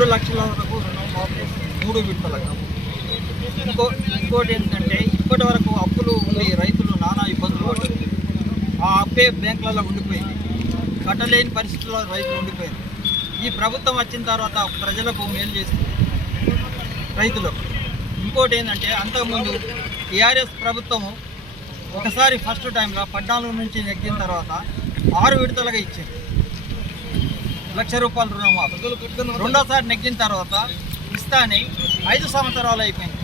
మూడు రెండు లక్షల వరకు రుణం మాకు మూడు విడతలుగా ఇంకో ఇంకోటి ఏంటంటే ఇప్పటి వరకు అప్పులు ఉండి రైతులు నానా ఇబ్బందులు పడుతుంది ఆ అప్పే బ్యాంకులలో ఉండిపోయింది. కట్టలేని పరిస్థితుల్లో రైతులు ఉండిపోయింది ఈ ప్రభుత్వం వచ్చిన తర్వాత ప్రజలకు మేలు చేస్తుంది రైతులకు. ఇంకోటి ఏంటంటే అంతకుముందు టీఆర్ఎస్ ప్రభుత్వము ఒకసారి ఫస్ట్ టైంలో పద్నాలుగు నుంచి నెగ్గిన తర్వాత ఆరు విడతలుగా ఇచ్చింది. లక్ష రూపాయల రుణమాఫీ రెండోసారి నెగ్గిన తర్వాత ఇస్తాని ఐదు సంవత్సరాలు అయిపోయింది.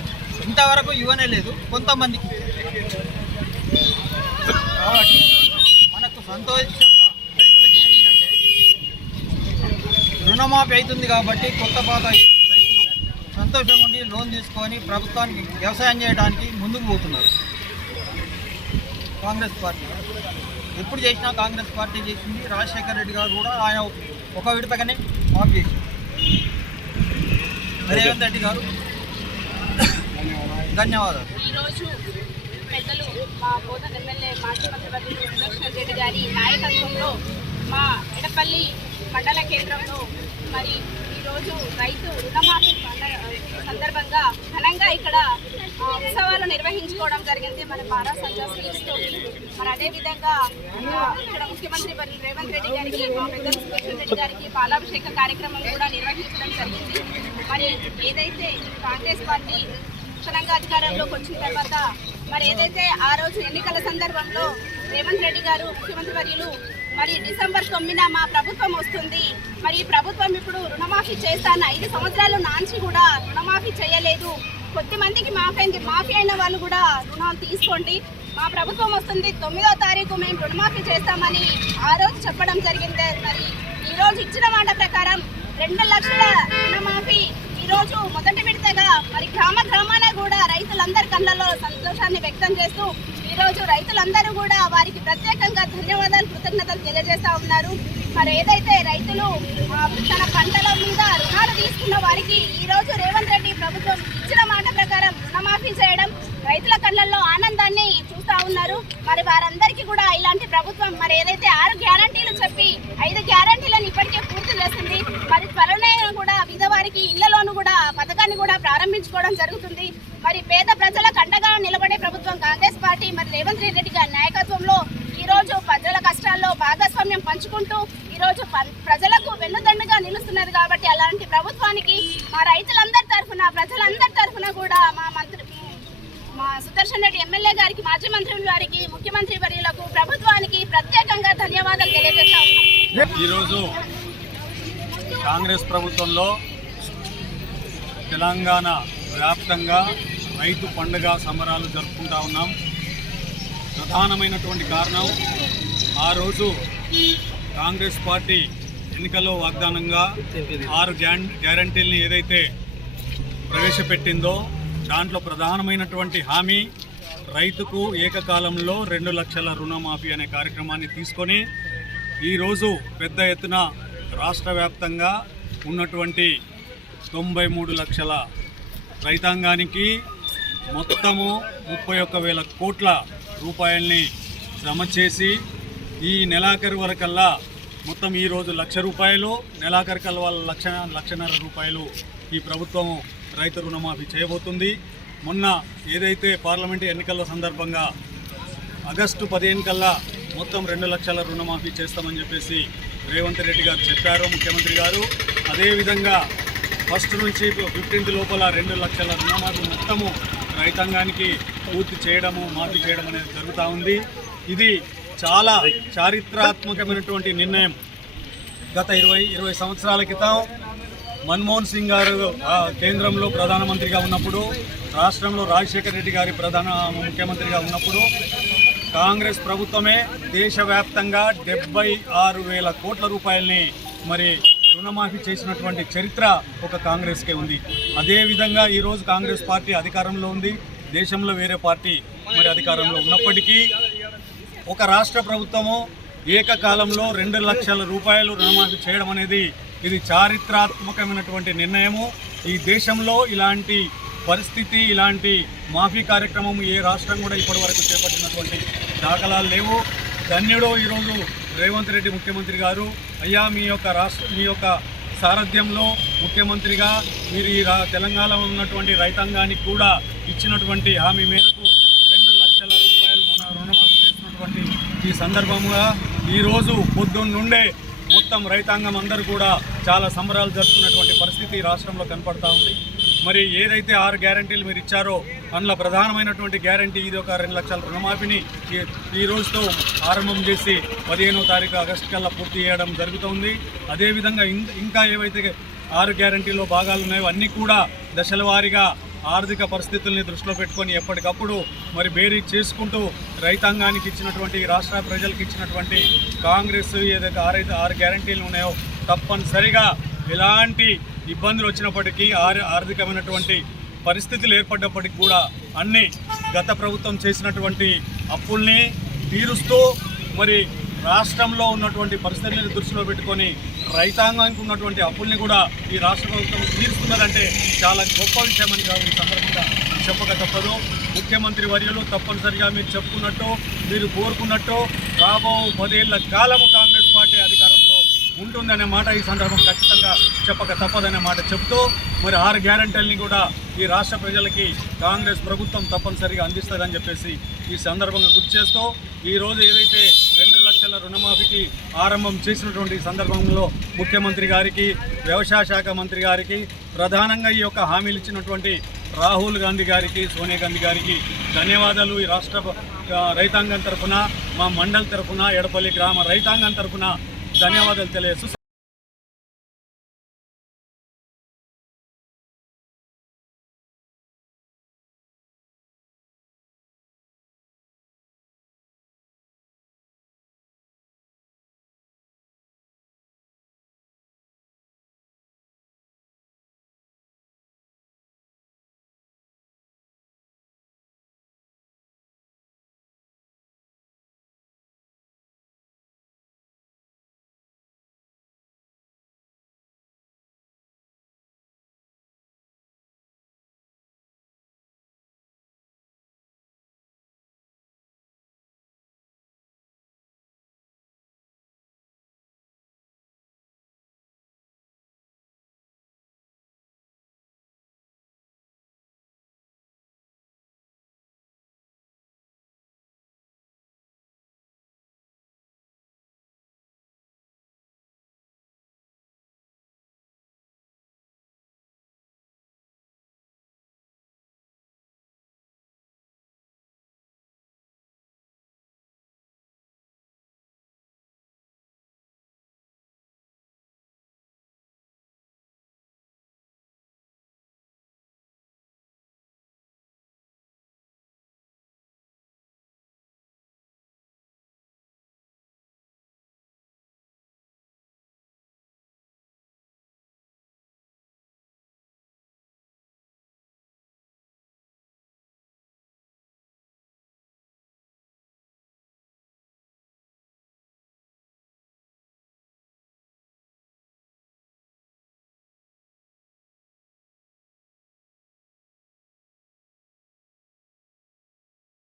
ఇంతవరకు ఇవ్వనే లేదు కొంతమందికి కాబట్టి మనకు సంతోషంగా రైతులకు ఏంటంటే రుణమాఫీ అవుతుంది కాబట్టి కొత్త పాత రైతులు సంతోషంగా ఉండి లోన్ తీసుకొని ప్రభుత్వానికి వ్యవసాయం చేయడానికి ముందుకు పోతున్నారు. కాంగ్రెస్ పార్టీ. ఎప్పుడు చేసినా కాంగ్రెస్ పార్టీ చేసింది రాజశేఖర రెడ్డి గారు కూడా ఆయన ఒక విడతగానే మాఫ్ చేసింది రేవంత్ రెడ్డి గారు. ధన్యవాదాలు. ఈరోజు పెద్దలు మా బోధన ఎమ్మెల్యే మాజీ మంత్రివర్యులు సుదర్శన్ రెడ్డి గారి నాయకత్వంలో మా ఎడపల్లి మండల కేంద్రంలో మరి ఈరోజు రైతు రుణమాఫీ సందర్భంగా ఘనంగా ఇక్కడ ఉత్సవాలు నిర్వహించుకోవడం జరిగింది. మన పారా సంఘ స్వీట్స్తో మరి అదేవిధంగా ఇక్కడ ముఖ్యమంత్రి రేవంత్ రెడ్డి గారికి మా పెద్దలు సుదర్శన్ రెడ్డి గారికి పాలాభిషేక కార్యక్రమం కూడా నిర్వహించడం జరిగింది. మరి ఏదైతే కాంగ్రెస్ పార్టీ క్షణంగా అధికారంలోకి వచ్చిన తర్వాత మరి ఏదైతే ఆ రోజు ఎన్నికల సందర్భంలో రేవంత్ రెడ్డి గారు ముఖ్యమంత్రి వర్యులు మరి డిసెంబర్ తొమ్మిదిన మా ప్రభుత్వం వస్తుంది. మరి ఈ ప్రభుత్వం ఇప్పుడు రుణమాఫీ చేస్తాను ఐదు సంవత్సరాలు నాంచి కూడా రుణమాఫీ చేయలేదు. కొద్ది మందికి మాఫీ అయింది. మాఫీ అయిన వాళ్ళు కూడా రుణాలు తీసుకోండి. మా ప్రభుత్వం వస్తుంది. తొమ్మిదో తారీఖు మేము రుణమాఫీ చేస్తామని ఆ రోజు చెప్పడం జరిగింది. మరి ఈరోజు ఇచ్చిన మాట ప్రకారం రెండు లక్షల రుణమాఫీ ఈరోజు మొదటి విడతగా మరి గ్రామ గ్రామాన కూడా రైతులందరి కళ్ళలో సంతోషాన్ని వ్యక్తం చేస్తూ ఈరోజు రైతులందరూ కూడా వారికి ప్రత్యేకంగా ధన్యవాదాలు కృతజ్ఞతలు తెలియజేస్తూ ఉన్నారు. మరి ఏదైతే రైతులు తన పంటల మీద తీసుకున్న వారికి ఈరోజు రేవంత్ రెడ్డి ప్రభుత్వం ఇచ్చిన మాట ప్రకారం రుణమాఫీ చేయడం రైతుల కళ్ళల్లో ఆనందాన్ని చూస్తూ ఉన్నారు. మరి వారందరికీ కూడా ఇలాంటి ప్రభుత్వం మరి ఏదైతే ఆరు గ్యారంటీలు చెప్పి ఐదు గ్యారంటీలను ఇప్పటికే పూర్తి చేస్తుంది మరి త్వరనే కూడా విధవారికి ఇళ్ళలోనూ కూడా పథకాన్ని కూడా ప్రారంభించుకోవడం జరుగుతుంది. మరి పేద ప్రజలకు అండగా నిలబడే ప్రభుత్వం కాంగ్రెస్ పార్టీ మరి రేవంత్ రెడ్డి గారి నాయకత్వంలో ఈ రోజు ప్రజల కష్టాల్లో భాగస్వామ్యం పంచుకుంటూ ఈరోజు ప్రజల పం- ప్రజలకు వెన్నుదండుగా నిలుస్తున్నది కాబట్టి అలాంటి ప్రభుత్వానికి మా రైతులందరి తరఫున ప్రజలందరి తరఫున కూడా మా మంత్రి మా సుదర్శన్ రెడ్డి ఎమ్మెల్యే గారికి మాజీ మంత్రుల గారికి ముఖ్యమంత్రి వర్యులకు ప్రభుత్వానికి ప్రత్యేకంగా ధన్యవాదాలు తెలియజేస్తా ఉన్నాం. ఈరోజు కాంగ్రెస్ ప్రభుత్వంలో తెలంగాణ వ్యాప్తంగా రైతు పండుగ సంబరాలు జరుపుకుంటా ఉన్నాం. ప్రధానమైనటువంటి కారణం ఆ రోజు కాంగ్రెస్ పార్టీ ఎన్నికల్లో వాగ్దానంగా ఆరు గ్యాన్ గ్యారంటీల్ని ఏదైతే ప్రవేశపెట్టిందో దాంట్లో ప్రధానమైనటువంటి హామీ రైతుకు ఏకకాలంలో రెండు లక్షల రుణమాఫీ అనే కార్యక్రమాన్ని తీసుకొని ఈరోజు పెద్ద ఎత్తున రాష్ట్ర వ్యాప్తంగా ఉన్నటువంటి తొంభై మూడు లక్షల రైతాంగానికి మొత్తము ముప్పై ఒక్క వేల కోట్ల రూపాయల్ని జమ చేసి ఈ నెలాఖరు వరకల్లా మొత్తం ఈరోజు లక్ష రూపాయలు నెలాఖరు కల్లా వాళ్ళ లక్ష లక్షన్నర రూపాయలు ఈ ప్రభుత్వం రైతు రుణమాఫీ చేయబోతుంది. మొన్న ఏదైతే పార్లమెంటు ఎన్నికల సందర్భంగా ఆగస్టు పదిహేను కల్లా మొత్తం రెండు లక్షల రుణమాఫీ చేస్తామని చెప్పేసి రేవంత్ రెడ్డి గారు చెప్పారు ముఖ్యమంత్రి గారు. అదేవిధంగా ఫస్ట్ నుంచి ఫిఫ్టీన్త్ లోపల రెండు లక్షల రుణమాఫీ మొత్తము రైతాంగానికి పూర్తి చేయడము మాఫీ చేయడం అనేది జరుగుతూ ఉంది. ఇది చాలా చారిత్రాత్మకమైనటువంటి నిర్ణయం. గత ఇరవై ఇరవై సంవత్సరాల క్రితం మన్మోహన్ సింగ్ గారు కేంద్రంలో ప్రధానమంత్రిగా ఉన్నప్పుడు రాష్ట్రంలో రాజశేఖర రెడ్డి గారి ప్రధాన ముఖ్యమంత్రిగా ఉన్నప్పుడు కాంగ్రెస్ ప్రభుత్వమే దేశవ్యాప్తంగా డెబ్బై ఆరు వేల కోట్ల రూపాయల్ని మరి రుణమాఫీ చేసినటువంటి చరిత్ర ఒక కాంగ్రెస్కే ఉంది. అదేవిధంగా ఈరోజు కాంగ్రెస్ పార్టీ అధికారంలో ఉంది. దేశంలో వేరే పార్టీ మరి అధికారంలో ఉన్నప్పటికీ ఒక రాష్ట్ర ప్రభుత్వము ఏకకాలంలో రెండు లక్షల రూపాయలు రుణమాఫీ చేయడం అనేది ఇది చారిత్రాత్మకమైనటువంటి నిర్ణయము. ఈ దేశంలో ఇలాంటి పరిస్థితి ఇలాంటి మాఫీ కార్యక్రమం ఏ రాష్ట్రం కూడా ఇప్పటివరకు చేపట్టినటువంటి దాఖలాలు లేవు. ధన్యుడు ఈరోజు రేవంత్ రెడ్డి ముఖ్యమంత్రి గారు. అయ్యా మీ యొక్క రాష్ట్ర మీ యొక్క సారథ్యంలో ముఖ్యమంత్రిగా మీరు ఈ తెలంగాణలో ఉన్నటువంటి రైతాంగానికి కూడా ఇచ్చినటువంటి హామీ మేరకు రెండు లక్షల రూపాయలు మన రుణమాఫీ చేసినటువంటి ఈ సందర్భంగా ఈరోజు పొద్దున్న నుండే మొత్తం రైతాంగం అందరూ కూడా చాలా సంబరాలు జరుపుకున్నటువంటి పరిస్థితి రాష్ట్రంలో కనపడతా ఉంది. మరి ఏదైతే ఆరు గ్యారంటీలు మీరు ఇచ్చారో అందులో ప్రధానమైనటువంటి గ్యారంటీ ఇది ఒక రెండు లక్షల రుణమాఫీని ఈ- రోజుతో ఆరంభం చేసి పదిహేనో తారీఖు ఆగస్టు కల్లా పూర్తి చేయడం జరుగుతుంది. అదేవిధంగా ఇం- ఇంకా ఏవైతే ఆరు గ్యారంటీలో భాగాలు ఉన్నాయో అన్నీ కూడా దశల వారీగా ఆర్థిక పరిస్థితుల్ని దృష్టిలో పెట్టుకొని ఎప్పటికప్పుడు మరి బేరీ చేసుకుంటూ రైతాంగానికి ఇచ్చినటువంటి రాష్ట్ర ప్రజలకు ఇచ్చినటువంటి కాంగ్రెస్ ఏదైతే ఆరైతే ఆరు గ్యారంటీలు ఉన్నాయో తప్పనిసరిగా ఎలాంటి ఇబ్బందులు వచ్చినప్పటికీ ఆర్ ఆర్థికమైనటువంటి పరిస్థితులు ఏర్పడ్డప్పటికీ కూడా అన్ని గత ప్రభుత్వం చేసినటువంటి అప్పుల్ని తీరుస్తూ మరి రాష్ట్రంలో ఉన్నటువంటి పరిస్థితులను దృష్టిలో పెట్టుకొని రైతాంగానికి ఉన్నటువంటి అప్పుల్ని కూడా ఈ రాష్ట్ర ప్రభుత్వం తీరుస్తున్నదంటే చాలా గొప్ప విషయం అని కాదు ఈ సందర్భంగా చెప్పక తప్పదు. ముఖ్యమంత్రి వర్యులు తప్పనిసరిగా మీరు చెప్పుకున్నట్టు మీరు కోరుకున్నట్టు రాబో పదేళ్ళ కాలము కాంగ్రెస్ పార్టీ అధికారంలో ఉంటుందనే మాట ఈ సందర్భం ఖచ్చితంగా చెప్పక తప్పదనే మాట చెప్తూ మరి ఆరు గ్యారంటీలని కూడా ఈ రాష్ట్ర ప్రజలకి కాంగ్రెస్ ప్రభుత్వం తప్పనిసరిగా అందిస్తుందని చెప్పేసి ఈ సందర్భంగా గుర్తు చేస్తూ ఈరోజు ఏదైతే రెండు లక్షల రుణమాఫీకి ఆరంభం చేసినటువంటి సందర్భంలో ముఖ్యమంత్రి గారికి వ్యవసాయ శాఖ మంత్రి గారికి ప్రధానంగా ఈ యొక్క హామీలు ఇచ్చినటువంటి రాహుల్ గాంధీ గారికి సోనియా గాంధీ గారికి ధన్యవాదాలు. ఈ రాష్ట్ర రైతాంగం తరఫున మా మండల్ తరఫున ఎడపల్లి గ్రామ రైతాంగం తరఫున ధన్యవాదాలు తెలియజేస్తూ